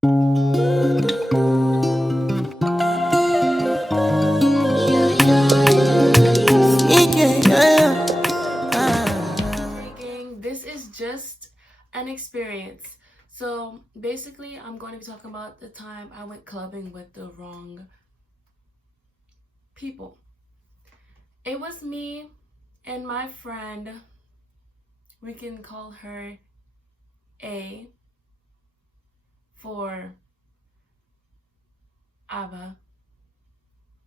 This is just an experience. So basically, I'm going to be talking about the time I went clubbing with the wrong people. It was me and my friend. We can call her A for Ava.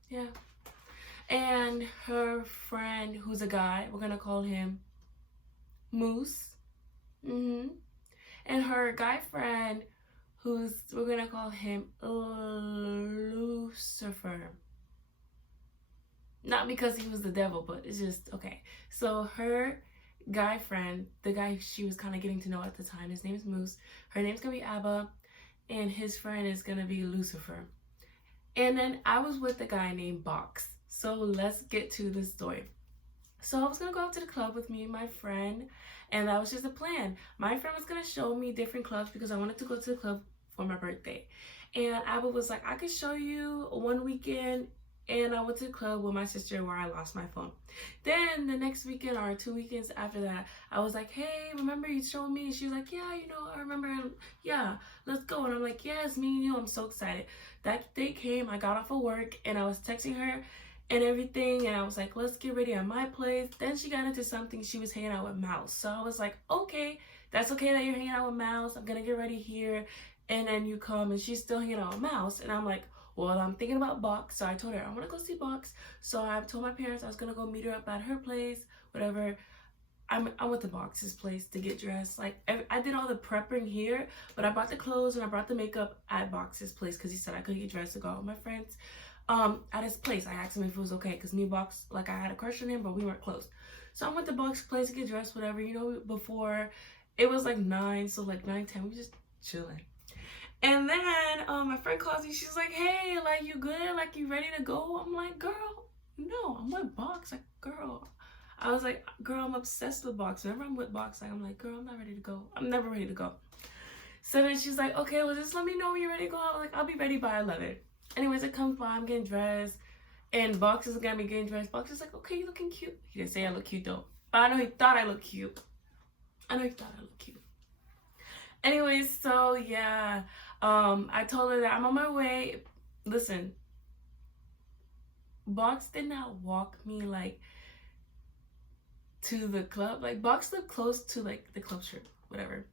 Yeah. And her friend, who's a guy, we're gonna call him Moose. And her guy friend, we're gonna call him Lucifer. Not because he was the devil, but it's just okay. So her guy friend, the guy she was kind of getting to know at the time, his name is Moose. Her name's gonna be Abba, and his friend is gonna be Lucifer. And then I was with a guy named Box. So let's get to the story. So I was gonna go out to the club with me and my friend, and that was just a plan. My friend was gonna show me different clubs because I wanted to go to the club for my birthday. And Abba was like, I could show you one weekend. And I went to the club with my sister where I lost my phone. Then the next weekend or 2 weekends after that, I was like, hey, remember you showed me? And she was like, yeah, I remember. Yeah, let's go. And I'm like, yes, me and you. I'm so excited. That day came, I got off of work and I was texting her and everything. And I was like, let's get ready at my place. Then she got into something. She was hanging out with Mouse. So I was like, okay, that's okay that you're hanging out with Mouse. I'm going to get ready here. And then you come and she's still hanging out with Mouse. And I'm like, well, I'm thinking about Box, so I told her I want to go see Box. So I told my parents I was gonna go meet her up at her place, whatever. I went to Box's place to get dressed. Like I did all the prepping here, but I brought the clothes and I brought the makeup at Box's place because he said I could get dressed to go out with my friends. At his place, I asked him if it was okay because me and Box, like I had a crush on him, but we weren't close. So I went to Box's place to get dressed, whatever. Before it was like 9, so like 9:10, we were just chilling. And then my friend calls me. She's like, hey, like, you good? Like, you ready to go? I'm like, girl, no, I'm with Box. Like, girl. I was like, girl, I'm obsessed with Box. Whenever I'm with Box, like, I'm like, girl, I'm not ready to go. I'm never ready to go. So then she's like, okay, well, just let me know when you're ready to go. I was like, I'll be ready by 11. Anyways, it comes by. I'm getting dressed. And Box is gonna be getting dressed. Box is like, okay, you looking cute. He didn't say I look cute, though. But I know he thought I looked cute. Anyways, so yeah, I told her that I'm on my way. Listen, Box did not walk me like to the club. Like Box lived close to like the club strip, whatever.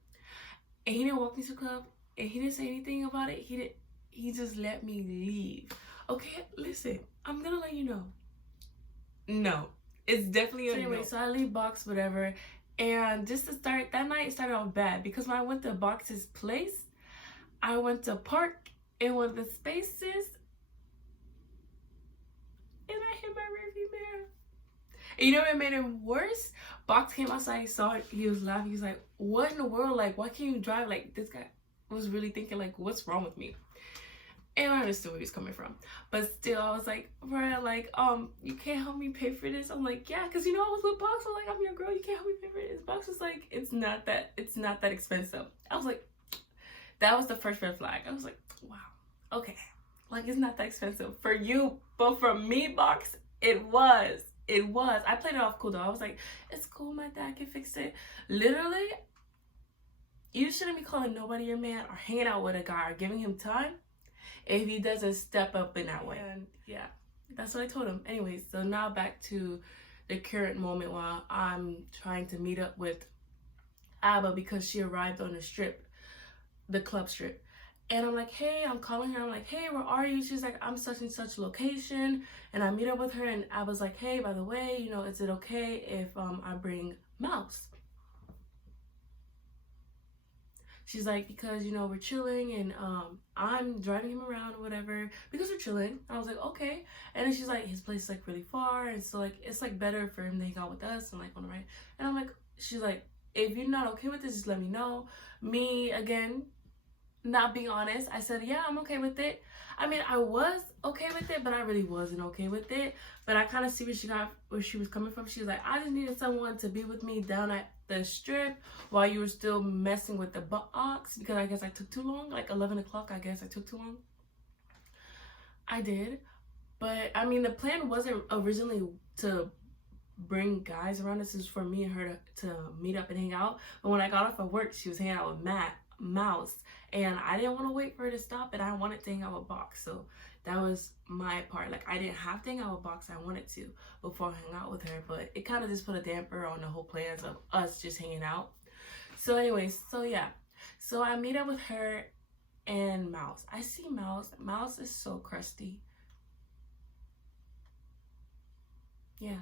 And he didn't walk me to the club, and he didn't say anything about it. He just let me leave. Okay, listen, I'm gonna let you know. No, it's definitely a no. Anyway, so I leave Box, whatever. And just to start, that night started off bad because when I went to Box's place, I went to park in one of the spaces and I hit my rearview mirror. And you know what made it worse? Box came outside, he saw it, he was laughing. He's like, what in the world? Like, why can't you drive? Like, this guy was really thinking, like, what's wrong with me? And I understood where he was coming from. But still, I was like, bruh, like, you can't help me pay for this? I'm like, yeah, because, I was with Box. I'm like, I'm your girl. You can't help me pay for this. Box was like, it's not that expensive. I was like, that was the first red flag. I was like, wow, okay. Like, it's not that expensive for you. But for me, Box, it was. I played it off cool, though. I was like, it's cool. My dad can fix it. Literally, you shouldn't be calling nobody your man or hanging out with a guy or giving him time if he doesn't step up in that way. And yeah, that's what I told him. Anyways, so now back to the current moment while I'm trying to meet up with Abba because she arrived on the club strip. And I'm like, hey, I'm calling her. I'm like, hey, where are you? She's like, I'm such and such location. And I meet up with her and Abba's like, hey, by the way, is it okay if I bring Mouse? She's like, because, we're chilling and I'm driving him around or whatever because we're chilling. I was like, okay. And then she's like, his place is like really far. And so like, it's like better for him to hang out with us and like on the right. And I'm like, she's like, if you're not okay with this, just let me know. Me, again, not being honest, I said, yeah, I'm okay with it. I mean, I was okay with it, but I really wasn't okay with it. But I kind of see where she was coming from. She was like, I just needed someone to be with me down at the strip while you were still messing with the box, because I guess I took too long, like 11 o'clock, I guess I took too long. I did. But I mean, the plan wasn't originally to bring guys around. This is for me and her to meet up and hang out. But when I got off of work, she was hanging out with Mouse, and I didn't want to wait for her to stop, and I wanted to hang out with Box. So that was my part. Like, I didn't have to hang out with Box. I wanted to before I hung out with her, but it kind of just put a damper on the whole plans of us just hanging out. So anyways, so yeah, so I meet up with her and Mouse. I see Mouse is so crusty. Yeah.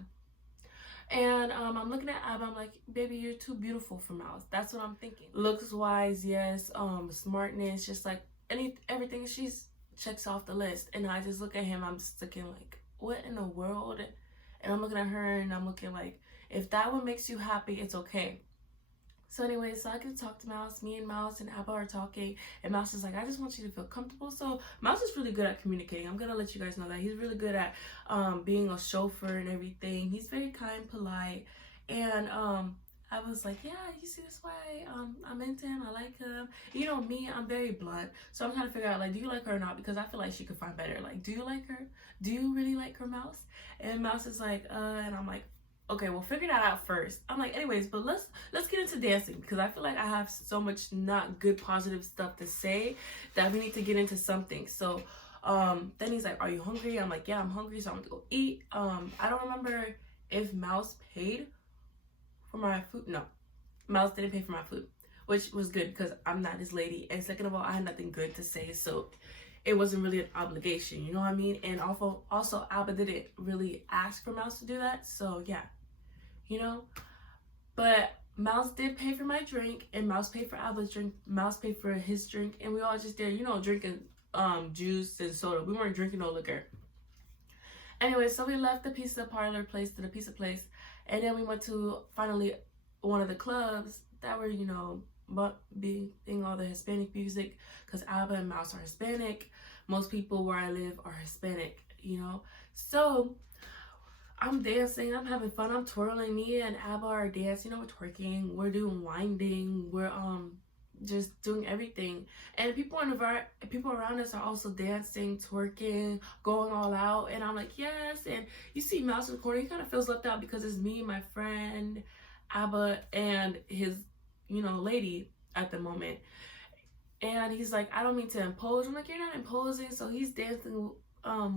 And I'm looking at Abba, I'm like, baby, you're too beautiful for Mouse. That's what I'm thinking. Looks wise, yes. Smartness, just like everything, she's checks off the list. And I just look at him, I'm just looking like, what in the world? And I'm looking at her and I'm looking like, if that one makes you happy, it's okay. So anyway, so I can talk to Mouse. Me and Mouse and Abba are talking, and Mouse is like, I just want you to feel comfortable. So Mouse is really good at communicating. I'm gonna let you guys know that he's really good at being a chauffeur and everything. He's very kind, polite, and I was like, yeah, you see, that's why I'm into him. I like him. You know me, I'm very blunt, so I'm trying to figure out, like, do you like her or not? Because I feel like she could find better. Like, do you like her? Do you really like her, Mouse? And Mouse is like, and I'm like, okay, we'll figure that out first. I'm like, anyways, but let's get into dancing, because I feel like I have so much not good positive stuff to say that we need to get into something. So then he's like, are you hungry? I'm like, yeah, I'm hungry, so I'm gonna go eat. I don't remember if Mouse paid for my food. No, Mouse didn't pay for my food, which was good because I'm not his lady, and second of all, I had nothing good to say, so it wasn't really an obligation, you know what I mean? And also Abba didn't really ask for Mouse to do that, so yeah, you know. But Mouse did pay for my drink, and Mouse paid for Abba's drink. Mouse paid for his drink, and we all just there, you know, drinking juice and soda. We weren't drinking no liquor. Anyway, so we left the pizza parlor place to the pizza place, and then we went to finally one of the clubs that were, you know, being all the Hispanic music, because Abba and Mouse are Hispanic. Most people where I live are Hispanic, you know. So I'm dancing, I'm having fun, I'm twirling. Me and Abba are dancing, you know, we're twerking, we're doing winding, we're just doing everything. And people around us are also dancing, twerking, going all out. And I'm like, yes. And you see Mouse in the corner, he kind of feels left out because it's me, my friend Abba, and his, you know, lady at the moment. And he's like, I don't mean to impose. I'm like, you're not imposing. So he's dancing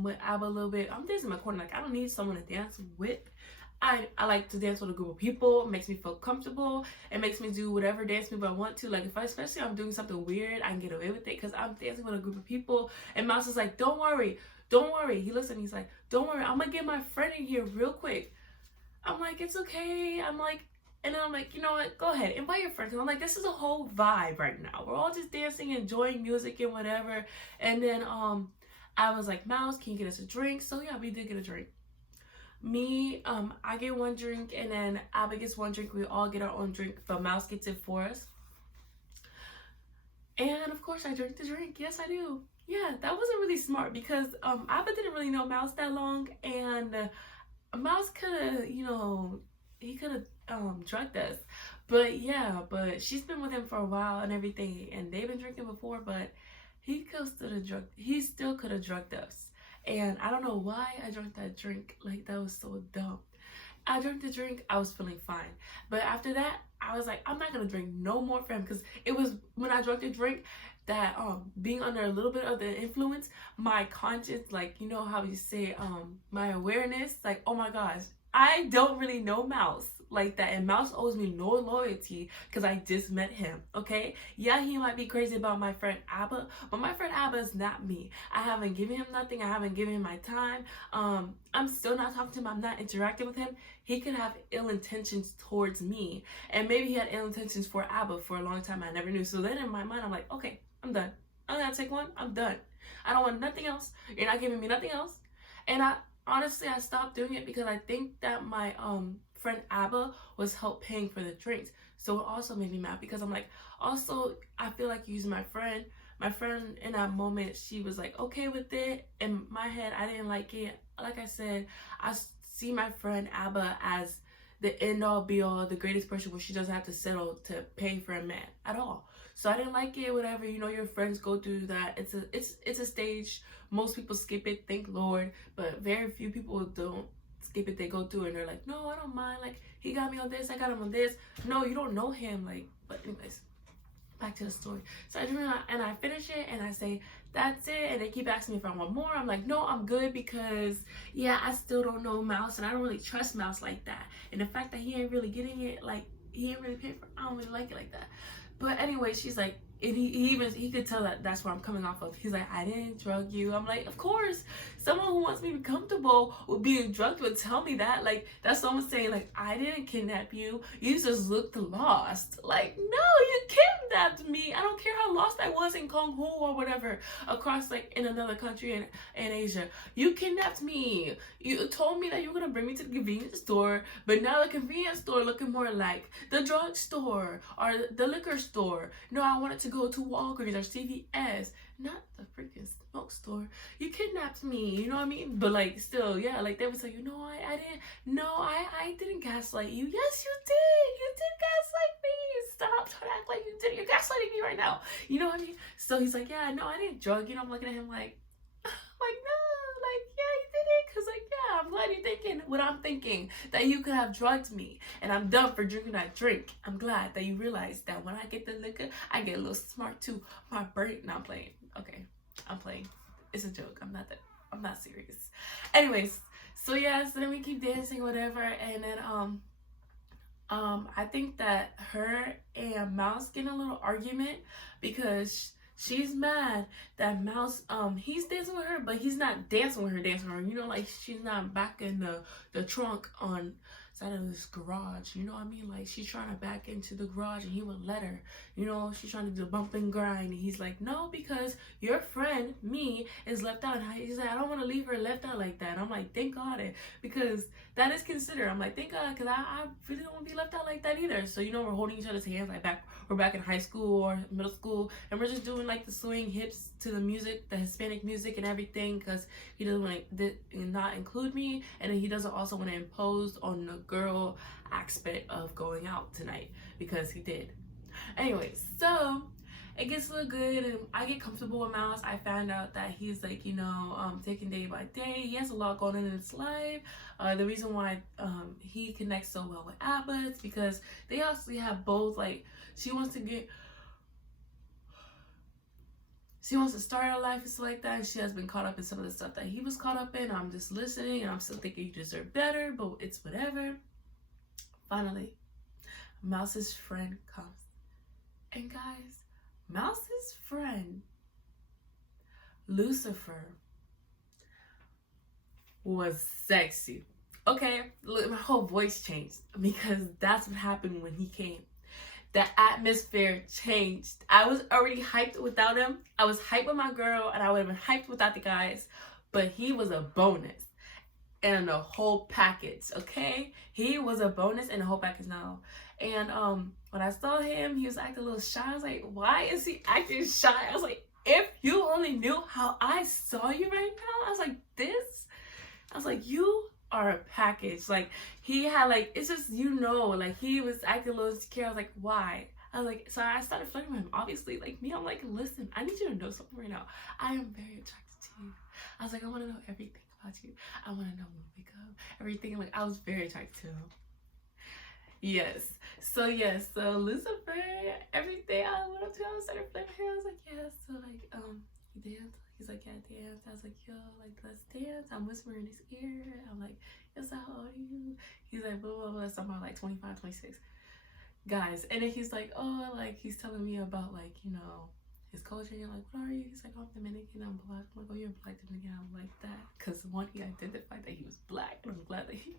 with Abba a little bit. I'm dancing in my corner, like, I don't need someone to dance with. I like to dance with a group of people. It makes me feel comfortable. It makes me do whatever dance move I want to. Like, especially I'm doing something weird, I can get away with it because I'm dancing with a group of people. And Mouse is like, don't worry. He looks at me, he's like, don't worry, I'm gonna get my friend in here real quick. I'm like, it's okay. I'm like, and then I'm like, you know what, go ahead, invite your friends. I'm like, this is a whole vibe right now. We're all just dancing, enjoying music and whatever. And then I was like, Mouse, can you get us a drink? So yeah, we did get a drink. Me, I get one drink, and then Abba gets one drink. We all get our own drink, but Mouse gets it for us. And of course I drink the drink. Yes, I do. Yeah, that wasn't really smart because Abba didn't really know Mouse that long, and Mouse could have, you know, he could have drugged us. But yeah, but she's been with him for a while and everything, and they've been drinking before, but he still could have drugged us. And I don't know why I drank that drink. Like, that was so dumb. I drank the drink, I was feeling fine. But after that, I was like, I'm not gonna drink no more for him, because it was when I drank the drink that being under a little bit of the influence, my conscience, like, you know how you say my awareness, like, oh my gosh, I don't really know Mouse like that, and Mouse owes me no loyalty because I just met him, okay? Yeah, he might be crazy about my friend Abba, but my friend Abba is not me. I haven't given him nothing. I haven't given him my time. I'm still not talking to him. I'm not interacting with him. He could have ill intentions towards me, and maybe he had ill intentions for Abba for a long time. I never knew. So then in my mind, I'm like, okay, I'm done. I'm gonna take one. I'm done. I don't want nothing else. You're not giving me nothing else. And I stopped doing it because I think that my friend Abba was help paying for the drinks. So it also made me mad because I'm like, also, I feel like using my friend. My friend in that moment, she was like, okay with it. In my head, I didn't like it. Like I said, I see my friend Abba as the end all be all, the greatest person where she doesn't have to settle to pay for a man at all. So I didn't like it. Whatever, you know, your friends go through that. It's a stage. Most people skip it, thank Lord, but very few people don't skip it. They go through and they're like, no, I don't mind. Like, he got me on this, I got him on this. No, you don't know him. Like, but anyways, back to the story. So I finish it and I say, that's it. And they keep asking me if I want more. I'm like, no, I'm good, because yeah, I still don't know Mouse and I don't really trust Mouse like that. And the fact that he ain't really getting it, like, he ain't really paying for it, I don't really like it like that. But anyway, she's like, and he could tell that that's where I'm coming off of. He's like, I didn't drug you. I'm like, of course, someone who wants me to be comfortable with being drugged would tell me that. Like, that's someone saying, like, I didn't kidnap you. You just looked lost. Like, no, you kidnapped me. I don't care how lost I was in Kong Ho or whatever, across, like, in another country in Asia. You kidnapped me. You told me that you were gonna bring me to the convenience store, but now the convenience store looking more like the drug store or the liquor store. No, I wanted to go to Walgreens or CVS, not the freaking smoke store. You kidnapped me, you know what I mean? But like, still, yeah, like they would say, you know, I didn't, no, I didn't gaslight you. Yes, you did gaslight me. Stop trying to act like you did. You're gaslighting me right now. You know what I mean? So he's like, yeah, no, I didn't drug you. And I'm looking at him like no, like, yeah, you did it. Cause like, yeah, I'm glad you're thinking what I'm thinking, that you could have drugged me and I'm done for drinking that drink. I'm glad that you realize that when I get the liquor, I get a little smart too. My brain, no, I'm playing. Okay, I'm playing. It's a joke. I'm not serious. Anyways, so yeah, so then we keep dancing, whatever, and then I think that her and Mouse get in a little argument because she's mad that Mouse, he's dancing with her, but he's not dancing with her, you know, like she's not back in the trunk on side of this garage, you know what I mean? Like, she's trying to back into the garage and he would let her, you know, she's trying to do the bump and grind, and he's like, no, because your friend, me, is left out. And he's like, I don't want to leave her left out like that. And I'm like, thank God, because that is considered. I'm like, thank God, because I really don't want to be left out like that either. So, you know, we're holding each other's hands, like we're back in high school or middle school, and we're just doing like the swing hips to the music, the Hispanic music and everything, because he doesn't want to not include me, and then he doesn't also want to impose on the girl aspect of going out tonight, because he did. Anyway, so it gets a little good and I get comfortable with Mouse. I found out that he's like, you know, taking day by day. He has a lot going on in his life. The reason why he connects so well with Abba is because they actually have both, like, she wants to start her life and stuff like that, and she has been caught up in some of the stuff that he was caught up in. I'm just listening and I'm still thinking you deserve better, but it's whatever. Finally, Mouse's friend comes. And guys, Mouse's friend, Lucifer, was sexy. Okay, look, my whole voice changed because that's what happened when he came. The atmosphere changed. I was already hyped without him. I was hyped with my girl, and I would have been hyped without the guys, but he was a bonus and a whole package, okay? He was a bonus and a whole package now. And when I saw him, he was acting a little shy. I was like, why is he acting shy? I was like, if you only knew how I saw you right now. I was like, this? I was like, you are a package. Like, he had, like, it's just, you know, like, he was acting a little insecure. I was like, why? I was like, so I started flirting with him. Obviously, like, me, I'm like, listen, I need you to know something right now. I am very attracted to you. I was like, I want to know everything about you. I want to know when we wake up, everything. Like, I was very attracted to him. Yes. So Lucifer, every day I went up to him, I started flirting with him. I was like, yeah, so like, you dance? He's like, yeah, dance. I was like, yo, like, let's dance. I'm whispering in his ear. I'm like, yes, how old are you? He's like, blah, blah, blah. Something like 25, 26. Guys, and then he's like, oh, like, he's telling me about, like, you know, his culture. And you're like, what are you? He's like, oh, I'm Dominican, I'm black. I'm like, oh, you're black Dominican. I'm like that. Because one, he identified that he was black. And I'm glad that he...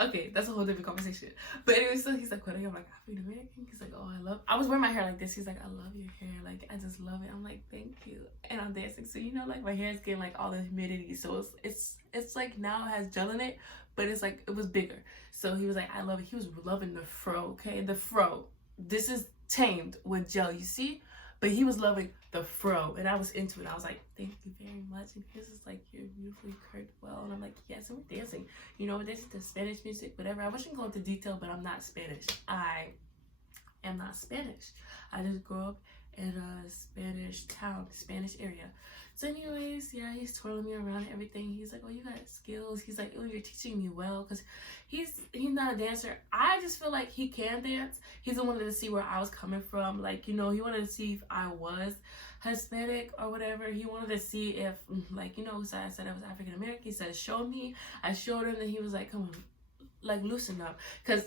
Okay, that's a whole different conversation. But anyway, so he's like, what are you? I'm like, African American. He's like, oh, I was wearing my hair like this. He's like, I love your hair. Like, I just love it. I'm like, thank you. And I'm dancing. So, you know, like, my hair is getting, like, all the humidity. So it's like, now it has gel in it, but it's like, it was bigger. So he was like, I love it. He was loving the fro, okay? The fro. This is tamed with gel, you see? But he was loving the fro, and I was into it. I was like, thank you very much. And he was just like, you're beautifully curved well. And I'm like, yes, and we're dancing. You know, we're dancing to Spanish music, whatever. I wasn't going into detail, but I'm not Spanish. I am not Spanish. I just grew up in a Spanish town, Spanish area. So anyways, yeah, he's twirling me around and everything. He's like, oh, you got skills. He's like, oh, you're teaching me well, because he's not a dancer. I just feel like he can dance. He wanted to see where I was coming from. Like, you know, he wanted to see if I was Hispanic or whatever. He wanted to see if, like, you know, so I said I was African American. He said, show me. I showed him, and he was like, come on, like, loosen up. Because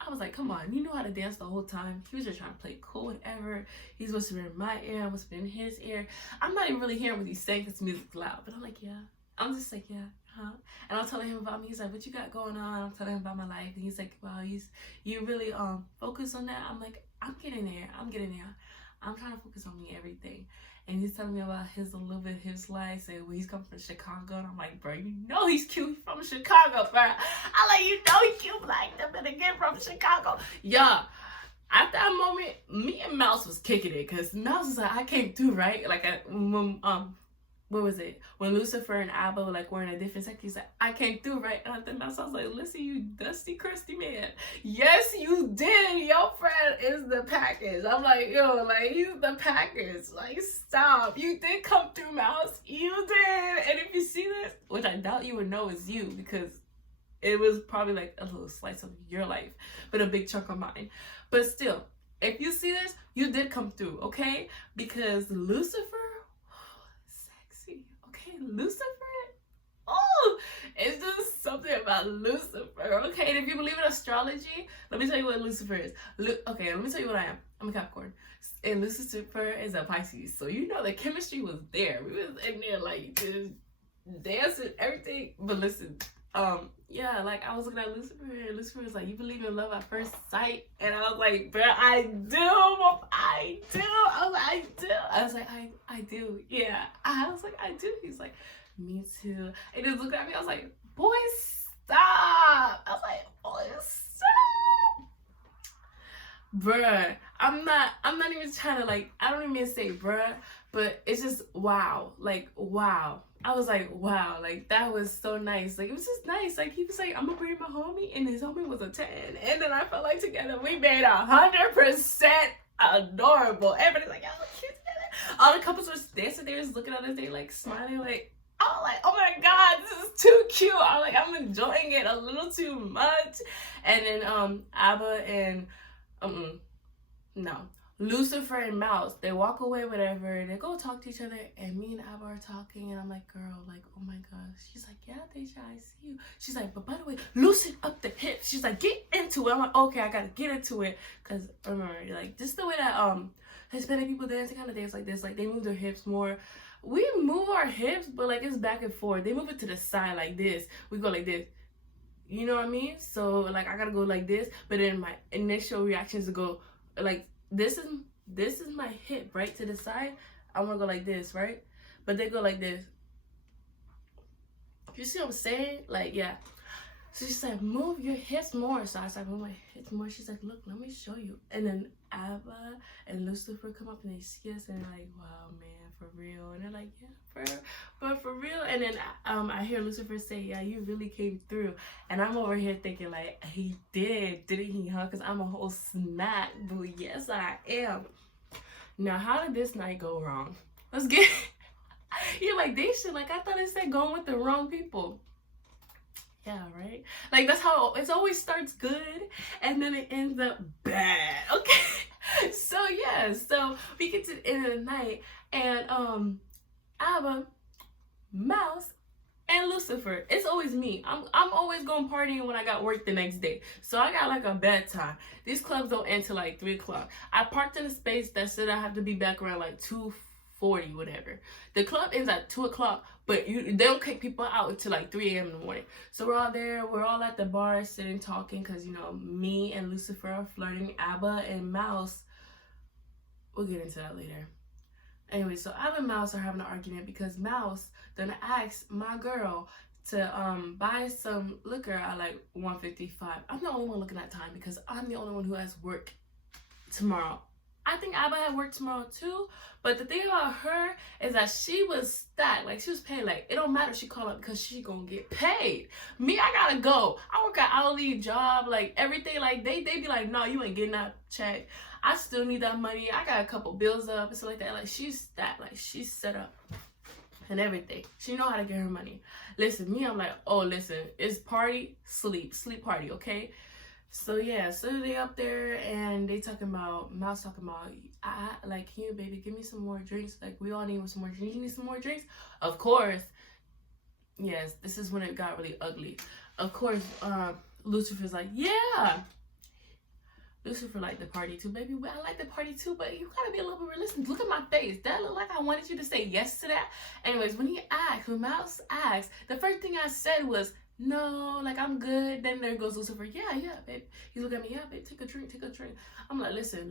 I was like, come on, you know how to dance the whole time. He was just trying to play cool, whatever. He's whispering in my ear, I'm whispering in his ear. I'm not even really hearing what he's saying because the music's loud. But I'm like, yeah. I'm just like, yeah, huh? And I'm telling him about me. He's like, what you got going on? I'm telling him about my life. And he's like, wow, you really focus on that? I'm like, I'm getting there. I'm trying to focus on me, everything. And he's telling me about his life, saying, well, he's coming from Chicago. And I'm like, bro, you know he's cute. He's from Chicago, bro. I'm like, you know he's cute, Black Dominican from Chicago. Yeah. At that moment, me and Mouse was kicking it, because Mouse was like, I came through, right? Like, what was it? When Lucifer and Abba like were in a different section, he's like, I came through, right? And then I was like, listen, you dusty, crusty man. Yes, you did. Your friend is the package. I'm like, yo, like, he's the package. Like, stop. You did come through, Mouse. You did. And if you see this, which I doubt you would know is you, because it was probably like a little slice of your life, but a big chunk of mine. But still, if you see this, you did come through, okay? Because Lucifer, Lucifer, oh, it's just something about Lucifer, okay? And if you believe in astrology, let me tell you what Lucifer is. Okay, let me tell you what I am. I'm a Capricorn, and Lucifer is a Pisces. So you know the chemistry was there. We was in there like just dancing, everything. But listen, yeah, like I was looking at Lucifer, and Lucifer was like, you believe in love at first sight? And I was like, bro, I do. I do. I was like, I do. Yeah. I was like, I do. He's like, me too. And he was looking at me. I was like, boy, stop. I was like, boy, stop. Bruh, I'm not even trying to, like, I don't even say bruh, but it's just wow. Like, wow. I was like, wow, like, that was so nice. Like, it was just nice. Like, he was like, I'm gonna bring my homie, and his homie was a 10. And then I felt like together we made 100% adorable. Everybody's like, oh, cute. All the couples were dancing. They was looking at us. They like smiling. Like, I was like, oh my God, this is too cute. I'm like, I'm enjoying it a little too much. And then Abba and no, Lucifer and Mouse, they walk away, whatever. They go talk to each other, and me and Abba are talking, and I'm like, girl, like, oh my gosh. She's like, yeah, Deja, I see you. She's like, but by the way, loosen up the hips. She's like, get into it. I'm like, okay, I gotta get into it, because remember, like, just the way that Hispanic people dance, they kind of dance like this, like they move their hips more. We move our hips, but like it's back and forth. They move it to the side like this. We go like this. You know what I mean? So like I gotta go like this, but then my initial reaction is to go like this is my hip, right, to the side. I want to go like this, right? But they go like this. You see what I'm saying? Like, yeah. So she's like, move your hips more. So I was like, move my hips more. She's like, look, let me show you. And then Abba and Lucifer come up and they see us and they're like, wow, man, for real. And they're like, yeah, but for real. And then I hear Lucifer say, yeah, you really came through. And I'm over here thinking like, he didn't he, huh? Because I'm a whole snack, boo. Yes, I am. Now, how did this night go wrong? Let's get, you're like, they should, like, I thought it said going with the wrong people. Yeah, right? Like, that's how it always starts good, and then it ends up bad, okay? So, yeah, so we get to the end of the night, and Abba, Mouse, and Lucifer, it's always me. I'm always going partying when I got work the next day. So I got like a bedtime. These clubs don't end till like 3 o'clock. I parked in a space that said I have to be back around like 2:40, whatever. The club ends at 2 o'clock, but they don't kick people out until like 3 a.m. in the morning. So we're all there. We're all at the bar sitting talking because, you know, me and Lucifer are flirting. Abba and Mouse, we'll get into that later. Anyway, so Abba and Mouse are having an argument because Mouse then asked my girl to buy some liquor at like 1:55. I'm the only one looking at time because I'm the only one who has work tomorrow I think Abba had work tomorrow too. But the thing about her is that she was stacked. Like, she was paid. Like, it don't matter if she call up because she gonna get paid. Me, I gotta go. I work an hourly job. Like, everything. Like, they be like, no, you ain't getting that check. I still need that money. I got a couple bills up and stuff like that. Like, she's stacked. Like, she's set up and everything. She know how to get her money. Listen, me, I'm like, oh, listen, it's party, sleep party, okay? So yeah, so they up there and they talking about, Mouse talking about, I like, here, baby, give me some more drinks. Like, we all need some more drinks. You need some more drinks? Of course. Yes, this is when it got really ugly. Of course, Lucifer's like, yeah. Lucifer liked the party too, baby. I like the party too, but you gotta be a little bit realistic. Look at my face. That look like I wanted you to say yes to that. Anyways, when Mouse asked, the first thing I said was, no, like, I'm good. Then there goes Lucifer. Yeah, babe. He's looking at me. Yeah, babe, take a drink. I'm like, listen.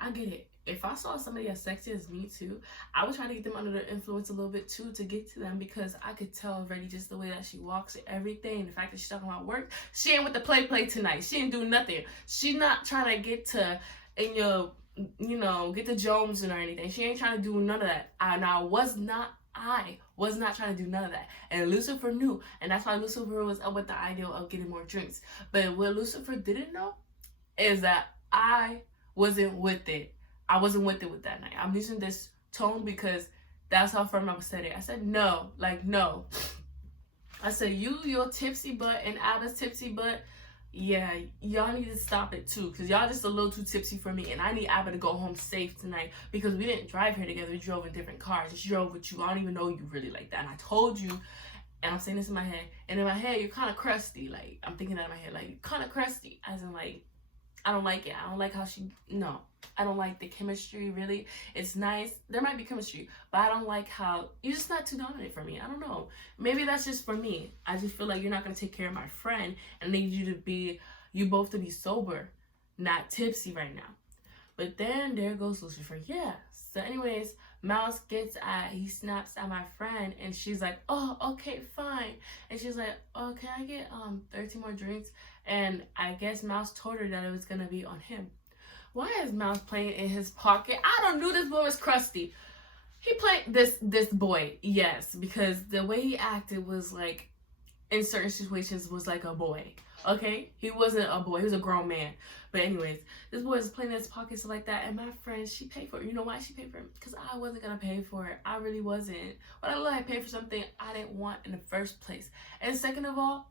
I get it. If I saw somebody as sexy as me too, I would try to get them under the influence a little bit too to get to them, because I could tell already just the way that she walks and everything. The fact that she's talking about work. She ain't with the play tonight. She ain't do nothing. She's not trying to get to, in your, get the Jones or anything. She ain't trying to do none of that. I was not trying to do none of that. And Lucifer knew. And that's why Lucifer was up with the idea of getting more drinks. But what Lucifer didn't know is that I wasn't with it. I wasn't with it with that night. I'm using this tone because that's how firm I was saying it. I said no. Like, no. I said, your tipsy butt and Abba's tipsy butt, yeah, y'all need to stop it too, because y'all just a little too tipsy for me, and I need Abba to go home safe tonight, because we didn't drive here together. We drove in different cars. She drove with you. I don't even know you really like that. And I told you, and I'm saying this in my head, and in my head, you're kind of crusty. Like, I'm thinking that in my head, like, you're kind of crusty, as in, like, I don't like it. I don't like how I don't like the chemistry, really. It's nice. There might be chemistry, but I don't like how you're just not too dominant for me. I don't know. Maybe that's just for me. I just feel like you're not going to take care of my friend, and I need you both to be sober, not tipsy right now. But then there goes Lucifer. Yeah. So anyways, Mouse he snaps at my friend, and she's like, oh, okay, fine. And she's like, oh, can I get 13 more drinks? And I guess Mouse told her that it was gonna be on him. Why is Mouse playing in his pocket? I don't know. This boy was crusty. He played this boy, yes, because the way he acted was like, in certain situations, was like a boy. Okay, he wasn't a boy. He was a grown man. But anyways, this boy was playing in his pockets like that, and my friend, she paid for it. You know why she paid for it? Because I wasn't gonna pay for it. I really wasn't. But I I paid for something I didn't want in the first place. And second of all,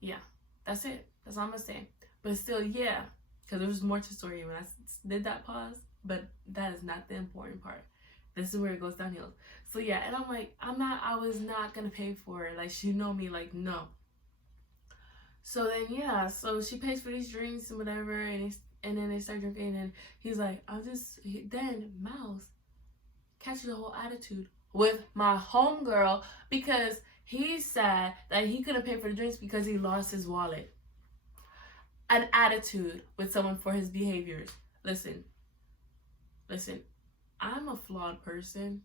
yeah, that's it. That's all I'm gonna say. But still, yeah, because there was more to the story when I did that pause. But that is not the important part. This is where it goes downhill. So yeah, and I'm like, I was not gonna pay for it. Like, she know me, like, no. So then, yeah, so she pays for these drinks and whatever, and then they start drinking, and he's like, then Mouse catches a whole attitude with my homegirl, because he's sad that he couldn't pay for the drinks because he lost his wallet. An attitude with someone for his behaviors. Listen, I'm a flawed person,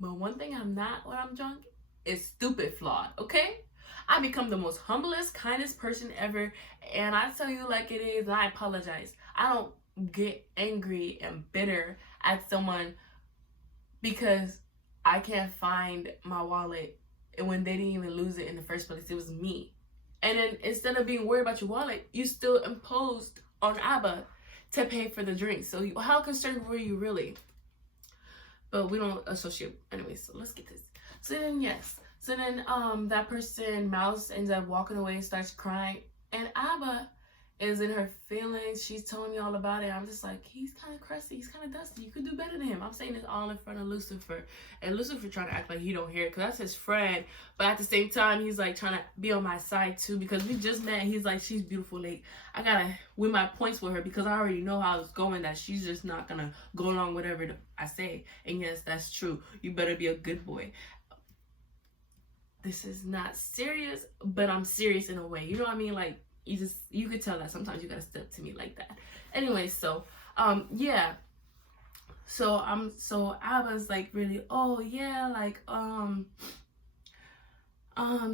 but one thing I'm not when I'm drunk is stupid flawed, okay? I become the most humblest, kindest person ever, and I tell you like it is, and I apologize. I don't get angry and bitter at someone because I can't find my wallet, and when they didn't even lose it in the first place, it was me. And then instead of being worried about your wallet, you still imposed on Abba to pay for the drinks. So how concerned were you really? But we don't associate. Anyway, so let's get this. So then, yes. So then that person, Mouse, ends up walking away and starts crying. And Abba is in her feelings. She's telling me all about it. I'm just like, he's kind of crusty. He's kind of dusty. You could do better than him. I'm saying this all in front of Lucifer. And Lucifer trying to act like he don't hear it because that's his friend. But at the same time, he's like trying to be on my side too because we just met. He's like, she's beautiful. Like, I got to win my points with her because I already know how it's going, that she's just not going to go along with whatever I say. And yes, that's true. You better be a good boy. This is not serious, but I'm serious in a way. You know what I mean? Like, you could tell that sometimes you gotta step to me like that. Anyway, so yeah. So Abba's like really, oh yeah, like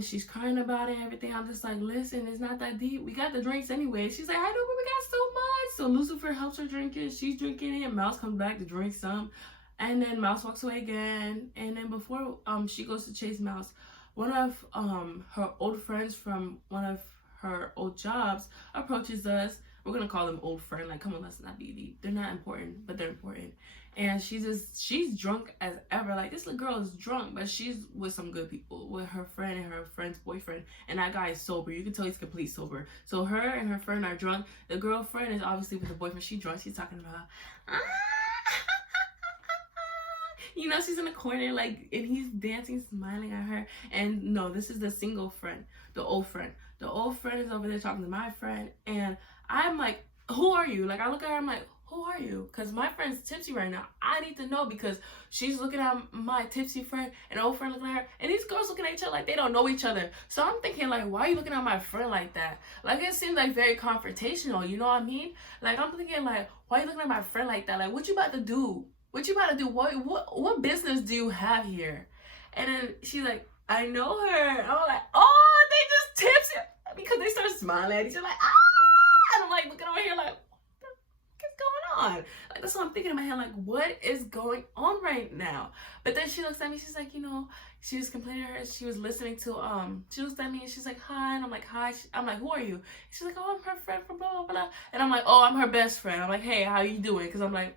She's crying about it and everything. I'm just like, listen, it's not that deep. We got the drinks anyway. She's like, I know, but we got so much. So Lucifer helps her drink it. She's drinking it. Mouse comes back to drink some. And then Mouse walks away again. And then before she goes to chase Mouse, one of her old friends from one of her old jobs approaches us. We're gonna call them old friend. Like, come on, let's not be deep. They're not important, but they're important. And she's drunk as ever. Like, this little girl is drunk, but she's with some good people, with her friend and her friend's boyfriend. And that guy is sober. You can tell he's complete sober. So her and her friend are drunk. The girlfriend is obviously with the boyfriend. She's drunk. She's talking about, you know, she's in the corner, like, and he's dancing, smiling at her. And no, this is the single friend, the old friend. The old friend is over there talking to my friend. And I'm like, who are you? Like, I look at her, I'm like, who are you? Because my friend's tipsy right now. I need to know, because she's looking at my tipsy friend and old friend looking at her. And these girls looking at each other like they don't know each other. So I'm thinking, like, why are you looking at my friend like that? Like, it seems like very confrontational, you know what I mean? Like, I'm thinking, like, why are you looking at my friend like that? Like, what you about to do? What you about to do? What business do you have here? And then she's like, I know her. And I'm like, oh, they just tipsy. Because they start smiling at each other like, ah! And I'm like looking over here like, on? Like, that's what I'm thinking in my head, like, what is going on right now? But then she looks at me, she's like, you know, she was complaining to her, she was listening to she looks at me and she's like, hi. And I'm like, hi. I'm like, who are you? She's like, oh, I'm her friend from blah blah blah. And I'm like, oh, I'm her best friend. I'm like, hey, how you doing? Because I'm like,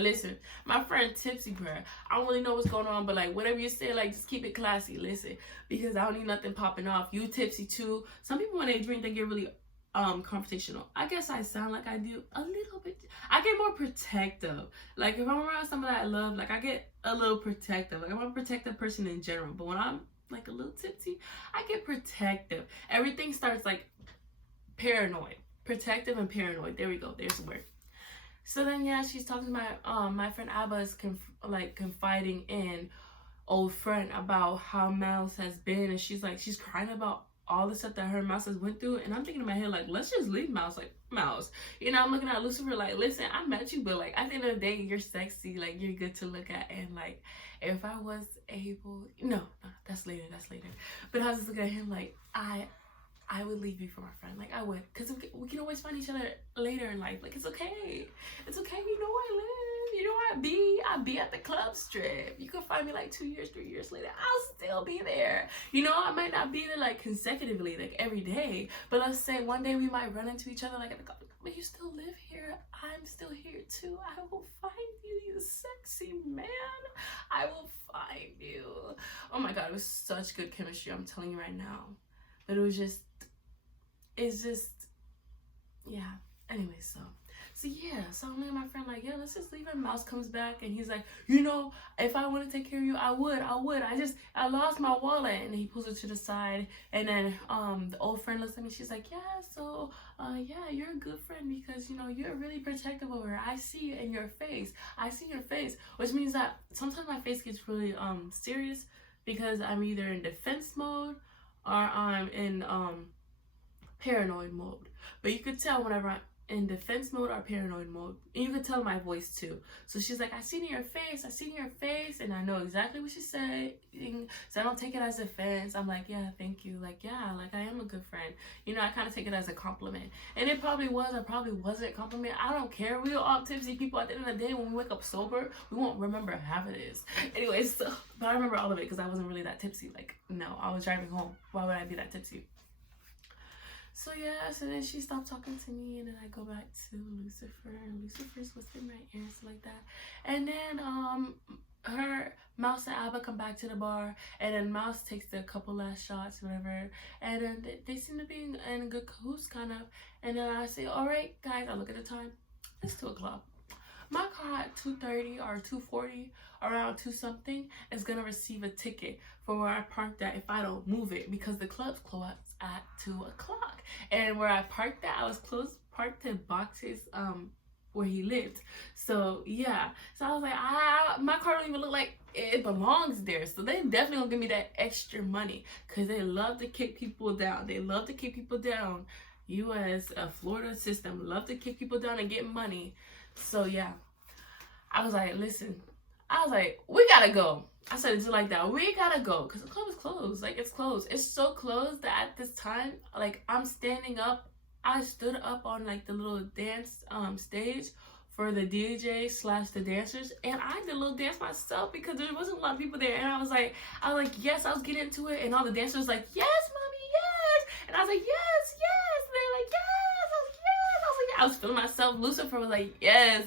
listen, my friend tipsy, bro. I don't really know what's going on, but like, whatever you say, like, just keep it classy. Listen, because I don't need nothing popping off. You tipsy too. Some people, when they drink, they get really confrontational. I guess I sound like I do a little bit. I get more protective. Like, if I'm around somebody I love, like, I get a little protective. Like, I'm a protective person in general, but when I'm like a little tipsy, I get protective. Everything starts like paranoid. Protective and paranoid. There we go. There's the word. So then, yeah, she's talking to my friend Abba is confiding in old friend about how Mouse has been, and she's crying about all the stuff that her Mouse has went through. And I'm thinking in my head, like, let's just leave Mouse. Like, Mouse, you know, I'm looking at Lucifer like, listen, I met you, but like, at the end of the day, you're sexy, like, you're good to look at. And like, if I was able, no, that's later, but I was just looking at him like, I would leave you for my friend. Like, I would, because we can always find each other later in life. Like, it's okay, you know where I live, you know where I be at the club strip. You can find me like 2 years, 3 years later, I'll still be there. You know, I might not be there like consecutively, like every day, but let's say one day we might run into each other like at the club. But you still live here, I'm still here too. I will find you, you sexy man. I will find you. Oh my god, it was such good chemistry, I'm telling you right now. But it's just, yeah. Anyway, so yeah. So I'm looking at my friend like, yeah, let's just leave it. Mouse comes back and he's like, you know, if I want to take care of you, I would. I lost my wallet. And he pulls it to the side. And then the old friend looks at me. She's like, yeah, so yeah, you're a good friend because, you know, you're really protective over her. I see it in your face. Which means that sometimes my face gets really serious because I'm either in defense mode or I'm in paranoid mode. But you could tell whenever I'm in defense mode or paranoid mode, and you could tell my voice too. So she's like, I see it in your face, and I know exactly what she's saying, so I don't take it as offense. I'm like, yeah, thank you. Like, yeah, like, I am a good friend. You know, I kind of take it as a compliment, and it probably was or probably wasn't a compliment. I don't care. We're all tipsy people. At the end of the day, when we wake up sober, we won't remember half of this. Anyways, so, but I remember all of it because I wasn't really that tipsy. Like, no, I was driving home. Why would I be that tipsy? So yeah, so then she stopped talking to me, and then I go back to Lucifer, and Lucifer's whispering my ear, stuff like that. And then her Mouse and Abba come back to the bar, and then Mouse takes a couple last shots, whatever, and then they seem to be in a good cahoots, kind of. And then I say, all right, guys, I look at the time, it's 2 o'clock. My car at 2:30 or 2:40, around 2 something, is gonna receive a ticket for where I parked at if I don't move it, because the club's closed at 2 o'clock. And where I parked at, I was parked in boxes where he lived. So yeah, so I was like, my car don't even look like it belongs there. So they definitely gonna give me that extra money, because they love to kick people down. U.S. Florida system love to kick people down and get money. So yeah, I was like, listen, I was like, we gotta go. I said it just like that. We gotta go. Because the club is closed. Like, it's closed. It's so closed that at this time, like, I'm standing up. I stood up on, like, the little dance stage for the DJ / the dancers. And I did a little dance myself because there wasn't a lot of people there. And I was like, yes, I was getting into it. And all the dancers was like, yes, mommy, yes. And I was like, yes, yes. And they're like, yes. I was like, yes. I was like, I was feeling myself. Lucifer was like, yes,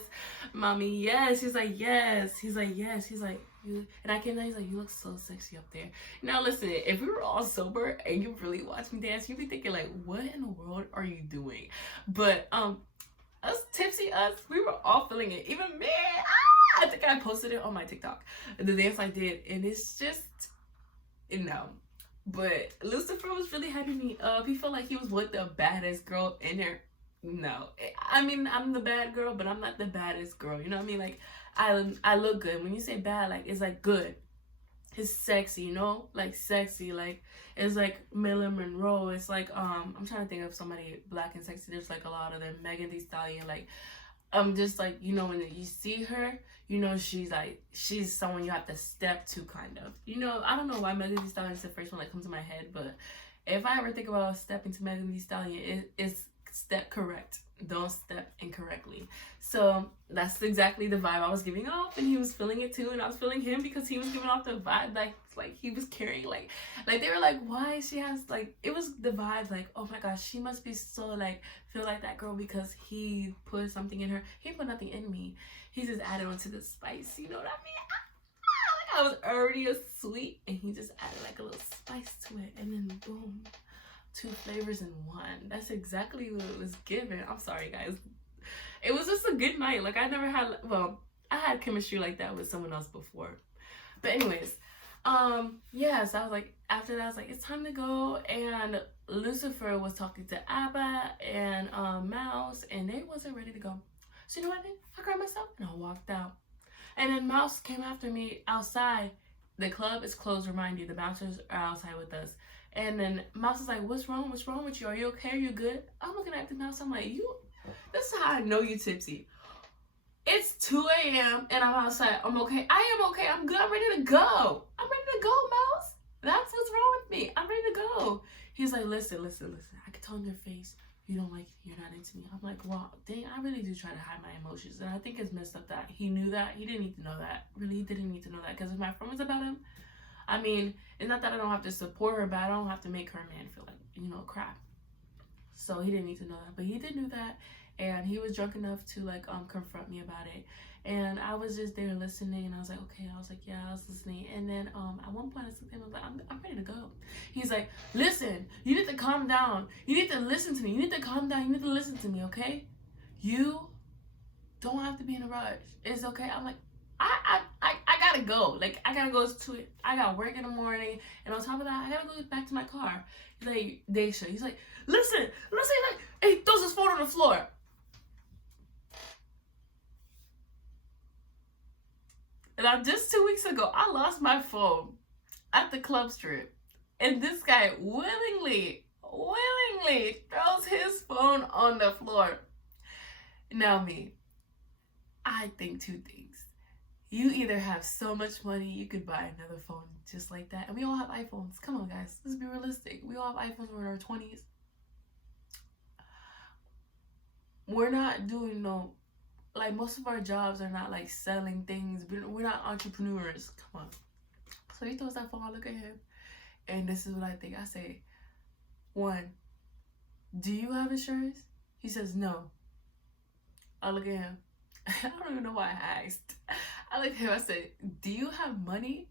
mommy, yes. He's like, yes. He's like, yes. He's like, and I came down, he's like, you look so sexy up there. Now listen, if we were all sober and you really watched me dance, you'd be thinking like, what in the world are you doing? But us tipsy we were all feeling it. Even me. I think I posted it on my TikTok, the dance I did, and it's just, But Lucifer was really hyping me up. He felt like he was with the baddest girl in there. No, I mean, I'm the bad girl, but I'm not the baddest girl. You know what I mean? Like, I look good. When you say bad, like, it's like good. It's sexy, you know? Like, sexy. Like, it's like Marilyn Monroe. It's like, I'm trying to think of somebody black and sexy. There's like a lot of them. Megan Thee Stallion. Like, just like, you know, when you see her, you know, she's someone you have to step to, kind of. You know, I don't know why Megan Thee Stallion is the first one that comes to my head, but if I ever think about stepping to Megan Thee Stallion, it's step correct. Don't step incorrectly. So that's exactly the vibe I was giving off, and he was feeling it too, and I was feeling him because he was giving off the vibe like he was carrying like they were like, why she has like, it was the vibe like, oh my gosh, she must be so like feel like that girl because he put something in her. He put nothing in me. He just added on to the spice. You know what I mean? Like, I was already a sweet, and he just added like a little spice to it, and then boom. 2 flavors in one. That's exactly what it was given. I'm sorry, guys. It was just a good night. Like, I never had, well, I had chemistry like that with someone else before. But anyways, yeah, so I was like, after that, I was like, it's time to go. And Lucifer was talking to Abba and Mouse, and they wasn't ready to go. So you know what I did? I grabbed myself and I walked out. And then Mouse came after me outside. The club is closed, remind you. The bouncers are outside with us. And then Mouse is like, what's wrong? What's wrong with you? Are you okay? Are you good? I'm looking at the Mouse. I'm like, this is how I know you tipsy. It's 2 a.m. and I'm outside. I'm okay. I am okay. I'm good. I'm ready to go. I'm ready to go, Mouse. That's what's wrong with me. I'm ready to go. He's like, listen. I can tell in your face you don't like me. You're not into me. I'm like, wow, dang, I really do try to hide my emotions. And I think it's messed up that he knew that. He didn't need to know that. Really, he didn't need to know that. Because if my friend was about him, I mean, it's not that I don't have to support her, but I don't have to make her man feel like, you know, crap. So he didn't need to know that, but he did know that, and he was drunk enough to like confront me about it. And I was just there listening, and I was like, okay. I was like, yeah, I was listening. And then at one point I said to him, I was like, I'm ready to go. He's like, listen, you need to calm down. You need to listen to me. You need to calm down. You need to listen to me, okay? You don't have to be in a rush. It's okay. I'm like, I gotta go. Like, I gotta go to it. I got work in the morning, and on top of that, I gotta go back to my car. He's like, Daisha. He's like, listen. Like, and he throws his phone on the floor. And just 2 weeks ago, I lost my phone at the club strip, and this guy willingly throws his phone on the floor. Now me, I think 2 things. You either have so much money, you could buy another phone just like that. And we all have iPhones. Come on, guys. Let's be realistic. We all have iPhones when we're in our 20s. We're not doing like, most of our jobs are not like selling things. We're not entrepreneurs. Come on. So he throws that phone. I look at him. And this is what I think. I say, 1, do you have insurance? He says, no. I look at him. I don't even know why I asked. I look at him, I said, do you have money?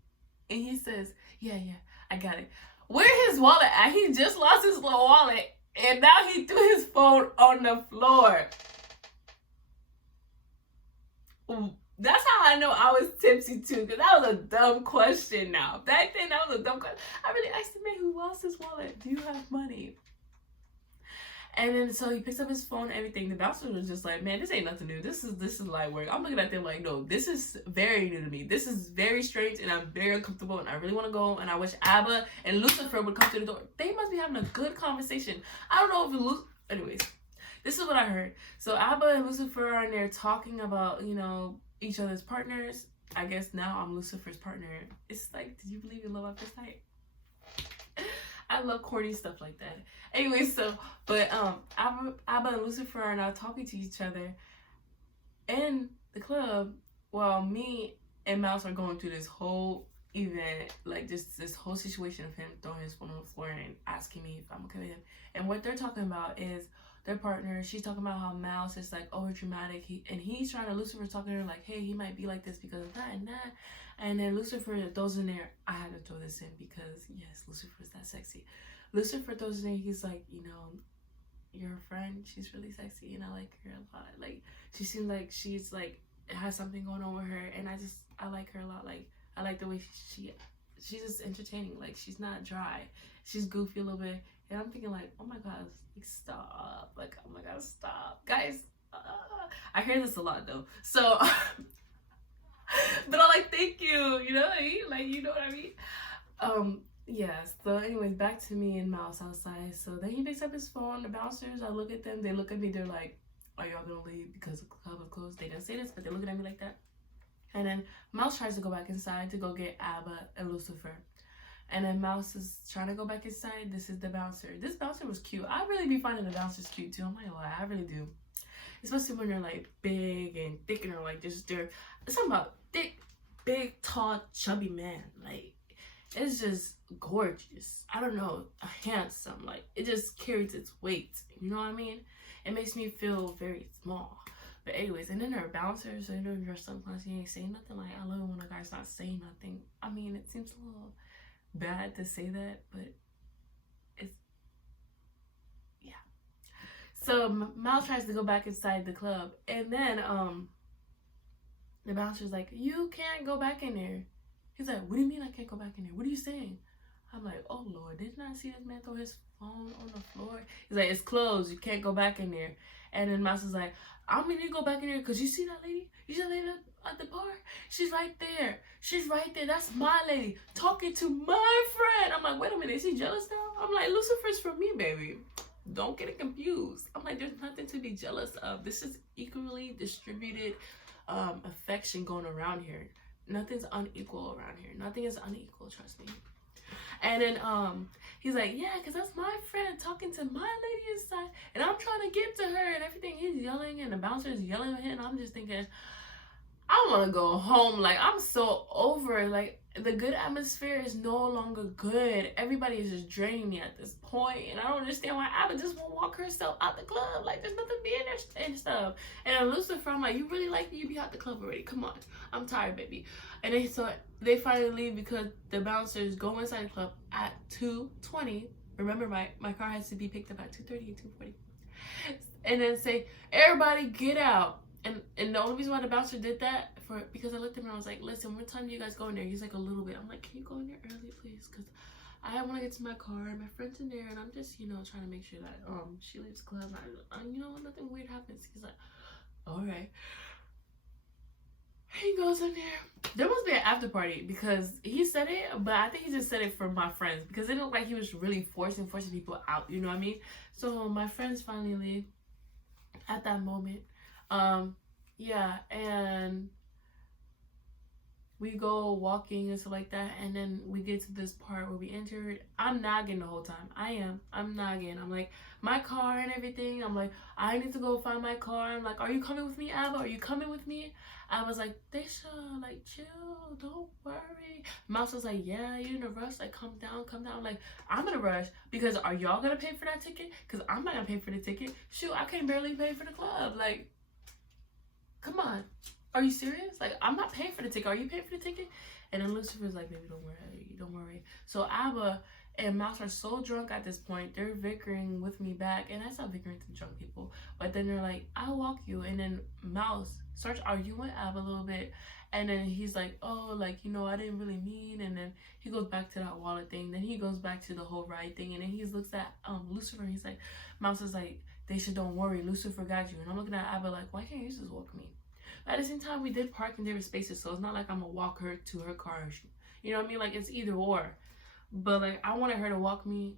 And he says, yeah, I got it. Where his wallet at? He just lost his little wallet, and now he threw his phone on the floor. That's how I know I was tipsy too, because that was a dumb question now. Back then, that was a dumb question. I really asked the man who lost his wallet, do you have money? And then so he picks up his phone and everything. The bouncer was just like, man, this ain't nothing new. This is light work. I'm looking at them like, no, this is very new to me. This is very strange, and I'm very uncomfortable, and I really want to go, and I wish Abba and Lucifer would come to the door. They must be having a good conversation. I don't know if anyways, this is what I heard. So Abba and Lucifer are in there talking about, you know, each other's partners, I guess now I'm Lucifer's partner. It's like, did you believe in love at first sight? I love corny stuff like that. Anyway, so, but Abba and Lucifer are now talking to each other in the club while me and Mouse are going through this whole event, like just this whole situation of him throwing his phone on the floor and asking me if I'm okay with him. And what they're talking about is their partner. She's talking about how Mouse is like over dramatic. He's trying to, Lucifer's talking to her like, hey, he might be like this because of that and that. And then Lucifer throws in there, I had to throw this in because yes, Lucifer's that sexy. Lucifer throws in there, he's like, you know, your friend, she's really sexy and I like her a lot. Like, she seems like she's like has something going on with her, and I like her a lot. Like, I like the way she's just entertaining. Like, she's not dry, she's goofy a little bit, and I'm thinking like, oh my god, like, stop, like, oh my god, stop, guys. I hear this a lot though, so but I'm like, thank you, you know what I mean, like, you know what I mean. Yeah, so anyways, back to me and Mouse outside. So then he picks up his phone, the bouncers, I look at them, they look at me, they're like, are y'all gonna leave because the club is closed? They didn't say this, but they're looking at me like that. And then Mouse tries to go back inside to go get Abba and Lucifer. And then Mouse is trying to go back inside. This is the bouncer. This bouncer was cute. I really be finding the bouncers cute too. I'm like, oh, I really do. Especially when they're like big and thick and they're like just, they're something about thick, big, tall, chubby man. Like, it's just gorgeous. I don't know, handsome. Like, it just carries its weight. You know what I mean? It makes me feel very small. But anyways, and then there are bouncers, and then you're sometimes you ain't saying nothing. Like, I love it when a guy's not saying nothing. I mean, it seems a little bad to say that, but it's, yeah. So Miles tries to go back inside the club, and then the bouncer's like, you can't go back in there. He's like, what do you mean I can't go back in there? What are you saying? I'm like, oh Lord, didn't I see this man throw his phone on the floor? He's like, it's closed, you can't go back in there. And then Mouse is like, I'm gonna go back in there because you see that lady? You see that lady at the bar? She's right there. She's right there. That's my lady talking to my friend. I'm like, wait a minute, is he jealous now? I'm like, Lucifer's from me, baby. Don't get it confused. I'm like, there's nothing to be jealous of. This is equally distributed affection going around here. Nothing's unequal around here. Nothing is unequal, trust me. And then he's like, yeah, because that's my friend talking to my lady inside, and I'm trying to get to her and everything. He's yelling, and the bouncer is yelling at him, and I'm just thinking, I want to go home. Like, I'm so over it. Like, the good atmosphere is no longer good. Everybody is just draining me at this point, and I don't understand why Abba just won't walk herself out the club. Like, there's nothing being there and stuff. And then Lucifer, I'm like, you really like me? You be out the club already. Come on. I'm tired, baby. And then so they finally leave because the bouncers go inside the club at 2:20. Remember, my car has to be picked up at 2:30 and 2:40. And then say, everybody get out. And the only reason why the bouncer did that, because I looked at him and I was like, listen, what time do you guys go in there? He's like, a little bit. I'm like, can you go in there early, please? Because I want to get to my car, and my friend's in there, and I'm just, you know, trying to make sure that she leaves the club. You know, nothing weird happens. He's like, all right. He goes in there. There must be an after party because he said it, but I think he just said it for my friends because it looked like he was really forcing people out. You know what I mean? So my friends finally leave at that moment. Yeah, and we go walking and stuff like that, and then we get to this part where we entered. I'm nagging the whole time. I'm nagging. I'm like, my car and everything. I'm like, I need to go find my car. I'm like, are you coming with me, Abba? Are you coming with me? I was like, Desha, like, chill, don't worry. Mouse was like, yeah, you in a rush? Like, come down. I'm like, I'm in a rush because are y'all gonna pay for that ticket? Because I'm not gonna pay for the ticket. Shoot, I can barely pay for the club. Like, come on. Are you serious? Like, I'm not paying for the ticket. Are you paying for the ticket? And then Lucifer's like, baby, don't worry. So Abba and Mouse are so drunk at this point. They're bickering with me back. And I stop bickering to drunk people. But then they're like, I'll walk you. And then Mouse starts arguing with Abba a little bit. And then he's like, oh, like, you know, I didn't really mean. And then he goes back to that wallet thing. Then he goes back to the whole ride thing. And then he looks at Lucifer. And he's like, Mouse is like, Desha, don't worry. Lucifer got you. And I'm looking at Abba like, why can't you just walk me? At the same time, we did park in different spaces, so it's not like I'm gonna walk her to her car. You know what I mean? Like, it's either or. But, like, I wanted her to walk me,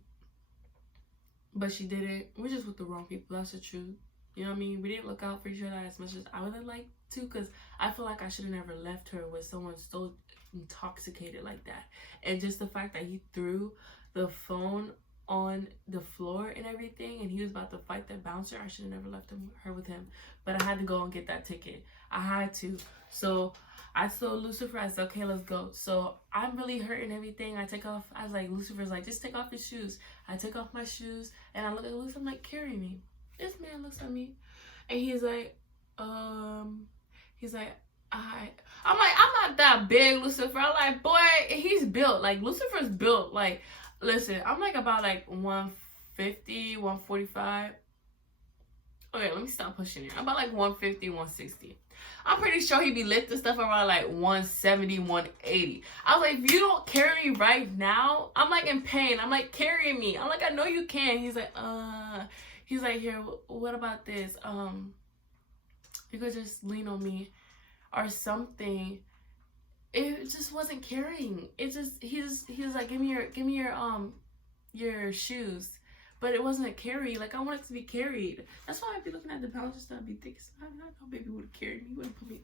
but she didn't. We're just with the wrong people. That's the truth. You know what I mean? We didn't look out for each other as much as I would have liked too, because I feel like I should have never left her with someone so intoxicated like that. And just the fact that he threw the phone on the floor and everything, and he was about to fight that bouncer, I should have never left her with him. But I had to go and get that ticket. I had to. So I told Lucifer, I said, okay, let's go. So I'm really hurting everything. I was like, Lucifer's like, just take off your shoes. I took off my shoes and I look at Lucifer, I'm like, carry me. This man looks at me and he's like, I'm like, I'm not that big, Lucifer. I'm like, boy, he's built. Like, Lucifer's built. Like, listen, I'm like about like 150, 145. Okay, let me stop pushing it. I'm about like 150, 160. I'm pretty sure he be lifting stuff around like 170, 180. I was like, if you don't carry me right now, I'm like in pain. I'm like, carry me. I'm like, I know you can. He's like, here, what about this? You could just lean on me or something. It just wasn't carrying. It just, he was like, give me your shoes. But it wasn't a carry. Like, I want it to be carried. That's why I'd be looking at the pouches that I'd be thinking, I know baby would have carried me. He would have put me.